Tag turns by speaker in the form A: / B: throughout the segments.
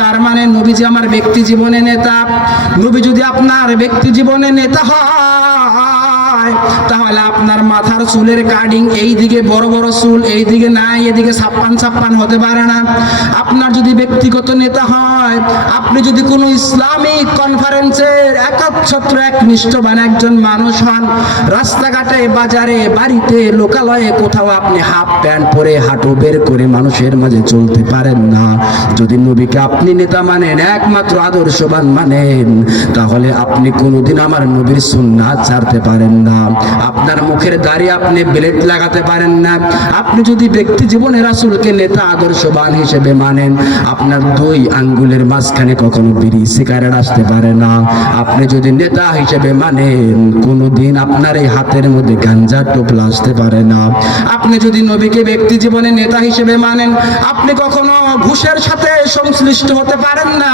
A: তার মানে নবীজি আমার ব্যক্তি জীবনে নেতা। নবী যদি আপনার ব্যক্তি জীবনে নেতা হয় তাহলে আপনার মাথার চুলের কাটিং এই দিকে বড় বড় চুল এই দিকে নাই, এদিকে ছাপ্পান ছাপ্পান হতে পারে না। আপনার যদি ব্যক্তিগত নেতা হয়, আপনি যদি কোনো ইসলামিক কনফারেন্সের একজন মানুষ হন, রাস্তাঘাটে, বাজারে, বাড়িতে, লোকালয়ে কোথাও আপনি হাফ প্যান্ট পরে হাঁটু বের করে মানুষের মাঝে চলতে পারেন না। যদি নবীকে আপনি নেতা মানেন, একমাত্র আদর্শবান মানেন, তাহলে আপনি কোনোদিন আমার নবীর সুন্নাত ছাড়তে পারেন না। আপনার মুখের দাড়ি আপনি ব্লেড লাগাতে পারেন না। আপনি যদি ব্যক্তি জীবনে রাসূলকে নেতা, আদর্শবান হিসেবে মানেন, আপনার দুই আঙ্গুলের মাঝখানে কখনো বিড়ি, সিগারেট আসতে পারে না। আপনি যদি নেতা হিসেবে মানেন, কোনোদিন আপনার এই হাতের মধ্যে গাঞ্জা টোপলা আসতে পারে না। আপনি যদি নবীকে ব্যক্তি জীবনে নেতা হিসেবে মানেন, আপনি কখনো ঘুষের সাথে সংশ্লিষ্ট হতে পারেন না।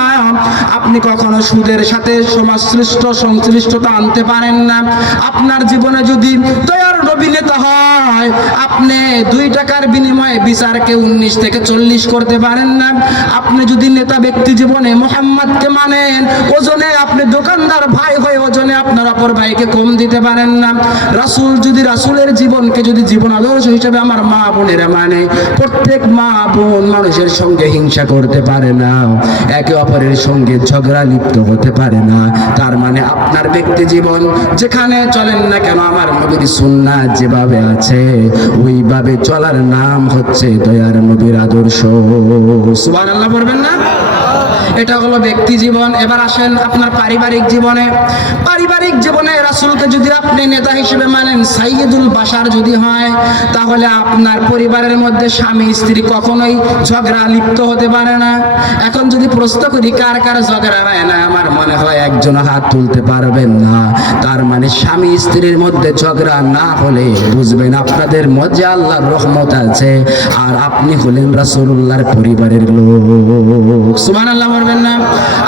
A: আপনি কখনো সুদের সাথে সমাজসৃষ্ট সংশ্লিষ্টতা আনতে পারেন না। আপনার জীবনে যদি দয়ার নবী নেতা হয়, আপনি দুই টাকার বিনিময়ে বিচারকে উনিশ থেকে চল্লিশ করতে পারেন না। আপনি যদি নেতা ব্যক্তি জীবনে মোহাম্মদকে মানেন, ওজনে আপনি দোকানদার ভাই হয়ে ওজনে আপনার অপর ভাইকে কম দিতে পারেন না। রাসূল যদি রাসূলের জীবনকে যদি জীবন আদর্শ হিসেবে আমার মা বোনেরা মানে প্রত্যেক মা বোন মানুষের সঙ্গে হিংসা করতে পারে না। একে অপরের সঙ্গে ঝগড়া লিপ্ত হতে পারে না। তার মানে আপনার ব্যক্তি জীবন যেখানে চলেন না কেন, আমার নবীর সুন্না যেভাবে আছে, ওইভাবে চলার নাম হচ্ছে দয়ার নবীর আদর্শ। সুবহানাল্লাহ বলবেন না? এটা হলো ব্যক্তি জীবন। এবার আসেন আপনার পারিবারিক জীবনে। পারিবারিক জীবনে রাসূলকে যদি আপনি নেতা হিসেবে মানেন, সাইয়্যিদুল বাশার যদি হয়, তাহলে আপনার পরিবারের মধ্যে স্বামী, স্ত্রী কখনোই ঝগড়া লিপ্ত হতে পারে না। এখন যদি প্রশ্ন করি, কার কার ঝগড়া হয়? না, আমার মনে হয় একজন হাত তুলতে পারবেন না। তার মানে স্বামী, স্ত্রীর মধ্যে ঝগড়া না হলে বুঝবেন আপনাদের মধ্যে আল্লাহর রহমত আছে। আর আপনি হলেন রাসূলুল্লাহর পরিবারের লোক। সুবহানাল্লাহ বলবেন না।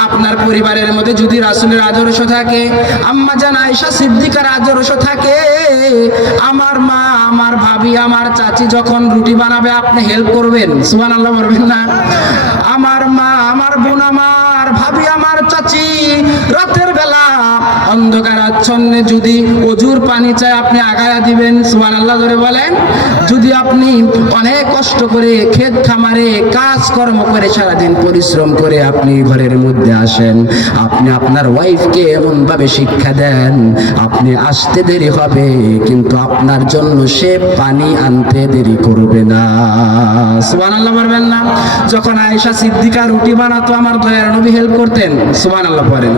A: আপনার পরিবারের মধ্যে যদি রাসুলের আদর্শ থাকে, আম্মা জান আয়সা সিদ্দিকার আদর্শ থাকে, আমার মা, আমার ভাবি, আমার চাচি যখন রুটি বানাবে, আপনি হেল্প করবেন। সুবান আল্লাহ বলবেন না। আমার মা, আমার বোন, আমার ভাবি আমার চাচি, রাতের বেলা অন্ধকার আচ্ছন্নে যদি অজুর পানি চায় আপনি আগায়া দিবেন সুবান আল্লাহ ধরে বলেন। যদি আপনি অনেক কষ্ট করে ক্ষেত খামারে কাজ কর্ম করে সারাদিন পরিশ্রম করে আপনি ঘরের মধ্যে আসেন, আপনি আপনার ওয়াইফকে এমনভাবে শিক্ষা দেন, আপনি আসতে দেরি হবে, কিন্তু আপনার জন্য সে পানি আনতে দেরি করবে না। সুবান আল্লাহ পারবেন না, যখন আয়েশা সিদ্দিকা রুটি বানাতো আমার দয়ার নবী হেল্প করতেন সুবান আল্লাহ পরে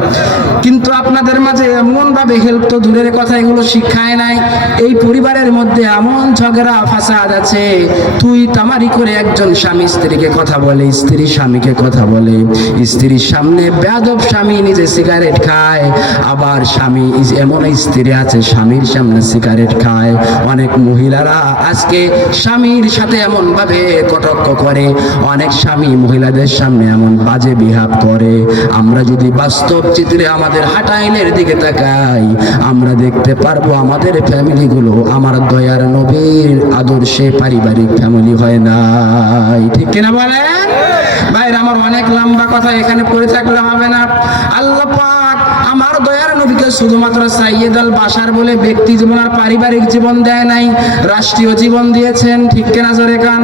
A: কিন্তু আপনাদের মাঝে এমন ভাবে হেল্প তো দূরের কথা এগুলো শিক্ষায় নাই। এই পরিবারের মধ্যে এমন ঝগড়া, ফাসাদ আছে। তুই তামারি করে একজন স্বামী স্ত্রীকে কথা বলে, স্ত্রী স্বামীকে কথা বলে। স্ত্রীর সামনে বেদব স্বামী নিজে সিগারেট খায়, আবার স্বামী এমন স্ত্রী আছে, স্বামীর সামনে সিগারেট খায়। অনেক মহিলারা আজকে স্বামীর সাথে এমন ভাবে কটক্ষ করে। অনেক স্বামী মহিলাদের সামনে এমন বাজে বিহাব করে। আমরা যদি বাস্তব চিত্রে আমাদের হাটাইলের দিকে তাকাই, আমরা দেখতে পারব আমাদের ফ্যামিলিগুলো আমার দয়ার নবীর আদর্শে পারিবারিক ফ্যামিলি হয় নাই। ঠিক কিনা বলেন? ভাইরা, আমার অনেক লম্বা কথা এখানে পড়ে থাকলে হবে না। আল্লাহ পাক আমার দয়ার নবীকে শুধুমাত্র সাইয়েদ আল বাসার বলে ব্যক্তি জীবন আর পারিবারিক জীবন দেয় নাই, রাষ্ট্রীয় জীবন দিয়েছেন, ঠিক কেনা জোরে কান?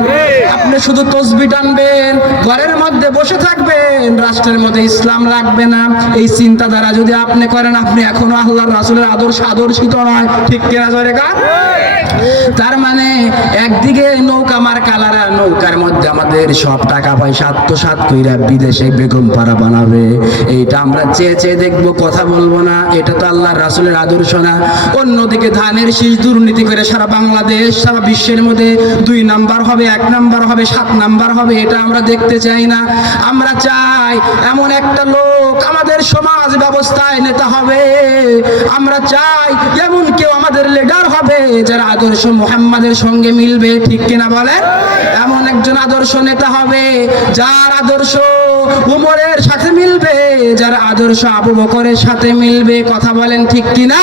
A: আপনি শুধু তসবি টানবেন, ঘরের মধ্যে বসে থাকবেন, রাষ্ট্রের মধ্যে ইসলাম লাগবে না। এই চিন্তাধারা যদি আপনি করেন, আপনি এখনও আল্লাহর রাসূলের আদর্শ আদর্শিত নয়, ঠিক কেনা জোরে কান? তার মানে একদিকে নৌকা মার কালারা নৌকার মধ্যে আমাদের সব টাকা পয়সা আত্মসাৎ কইরা বিদেশে বেগম পাড়া বানাবে। এইটা আমরা চেয়ে চেয়ে দেখব, কথা বলব না, এটা তো আল্লাহ রাসুলের আদর্শ না। অন্যদিকে ধানের শীষ দুর্নীতি করে সারা বাংলাদেশ, সারা বিশ্বের মধ্যে দুই নাম্বার হবে, এক নাম্বার হবে, সাত নাম্বার হবে, এটা আমরা দেখতে চাই না। আমরা চাই এমন একটা লোক আমাদের সমাজ ব্যবস্থায় নেতা হবে। আমরা চাই এমন কেউ আমাদের লিডার হবে যারা আদর্শ মোহাম্মদের সঙ্গে মিলবে, ঠিক কিনা বলেন? এমন একজন আদর্শ নেতা হবে যার আদর্শ উমরের সাথে মিলবে যার আদর্শ আবু বকরের সাথে মিলবে কথা বলেন ঠিক কিনা?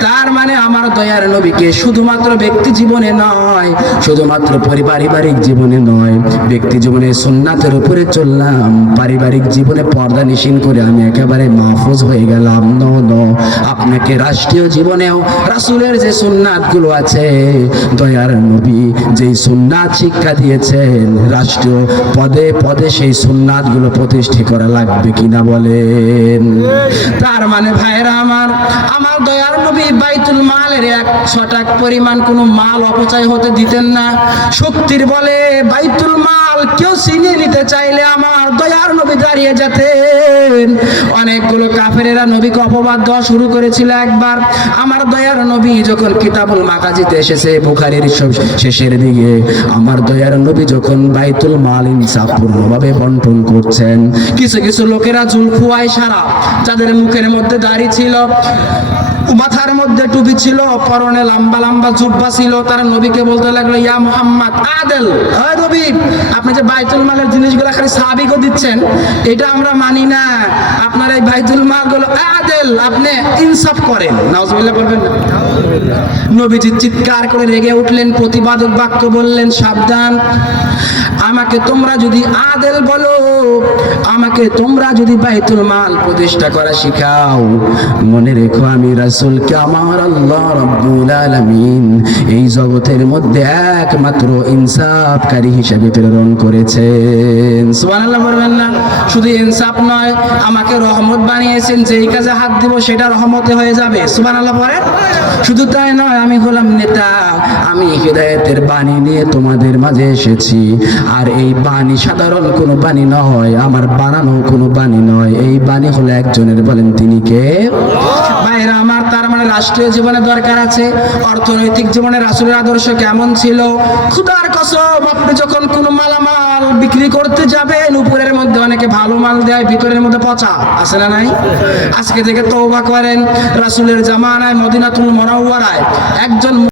A: তার মানে আমার দয়ার নবীকে শুধুমাত্র ব্যক্তি জীবনে নয় শুধুমাত্র পারিবারিক জীবনে নয় ব্যক্তি জীবনে সুন্নাতের উপরে চললাম পারিবারিক জীবনে পর্দা নিশীন করে আমি একেবারে মাহফুজ হয়ে গেলাম। ন ন আপনাকে রাষ্ট্রীয় জীবনেও রাসূলের যে সুন্নাতগুলো আছে দয়ার নবী যেই সুন্নাত শিক্ষা দিয়েছেন রাষ্ট্রীয় পদে পদে সেই সুন্নাতগুলো প্রতিষ্ঠা করা লাগবে কিনা বলেন। তার মানে ভাইরা আমার আমার দয়ার নবী বাইতুল মালের এক ছটাক পরিমাণ কোনো মাল অপচয় হতে দিতেন না। শক্তির বলে, বাইতুল মাল কেউ ছিনিয়ে নিতে চাইলে আমার দয়ার নবী দাঁড়িয়ে যেতেন। অনেকগুলো কাফেরেরা নবীকে অপবাদ দেওয়া শুরু করেছিল একবার। আমার দয়ার নবী যখন কিতাবুল মাকাজিতে এসেছে, বুখারির শেষের দিকে, আমার দয়ার নবী যখন বাইতুল মাল ইনসাফ পূর্ণভাবে বন্টন করছেন, কিছু কিছু লোকেরা জুল খুয়াই সারা, যাদের মুখের মধ্যে দাড়ি ছিল মাথার মধ্যে টুপি ছিল, পরনে লম্বা লম্বা জুব্বা ছিল, তারা নবীকে বলতে লাগল, ইয়া মুহাম্মদ, আদেল হয় নবী, আপনি যে বাইতুল মালের জিনিসগুলো খালি সাবিকও দিচ্ছেন, এটা আমরা মানি না। আপনার এই বাইতুল মালগুলো আদেল, আপনি ইনসাফ করেন। নাউজুবিল্লাহ বলবেন নবীজি চিৎকার করে রেগে উঠলেন, প্রতিবাদক বাক্য বললেন, সাবধান, আমাকে তোমরা যদি আদেল বলো আমাকে তোমরা যদি বাইতুল মাল প্রতিষ্ঠা করা শিখাও, মনে রেখো আমি রাসূলকে আমার আল্লাহ রাব্বুল আলামিন এই জগতের মধ্যে একমাত্র ইনসাফকারী হিসেবে প্রেরণ করেছেন। সুবহানাল্লাহ বলবেন না, শুধু ইনসাফ নয়, আমাকে রহমত বানিয়েছেন, যেই কাজে হাত দিব সেটা রহমতে হয়ে যাবে। সুবহানাল্লাহ পড়েন শুধু তাই নয়, আমি হলাম নেতা, আমি হৃদায়তের বাণী নিয়ে তোমাদের মাঝে এসেছি। আর এই বাণী সাধারণ কোনো বাণী নয়, আমার বানানো কোনো বাণী নয়। এই বাণী হলো একজনের, বলেন তিনি কে? ভাইরা আমার তার মানে রাষ্ট্রীয় জীবনে দরকার আছে। অর্থনৈতিক জীবনে রাসুলের আদর্শ কেমন ছিল? খুদার কসম, আপনি যখন কোনো মালামাল বিক্রি করতে যাবেন, উপরের মধ্যে অনেকে ভালো মাল দেয়, ভিতরের মধ্যে পচা, আছে না নাই? আজকে থেকে তওবা করেন। রাসুলের জামানায় মদিনাতুল মুনাওয়ারায় একজন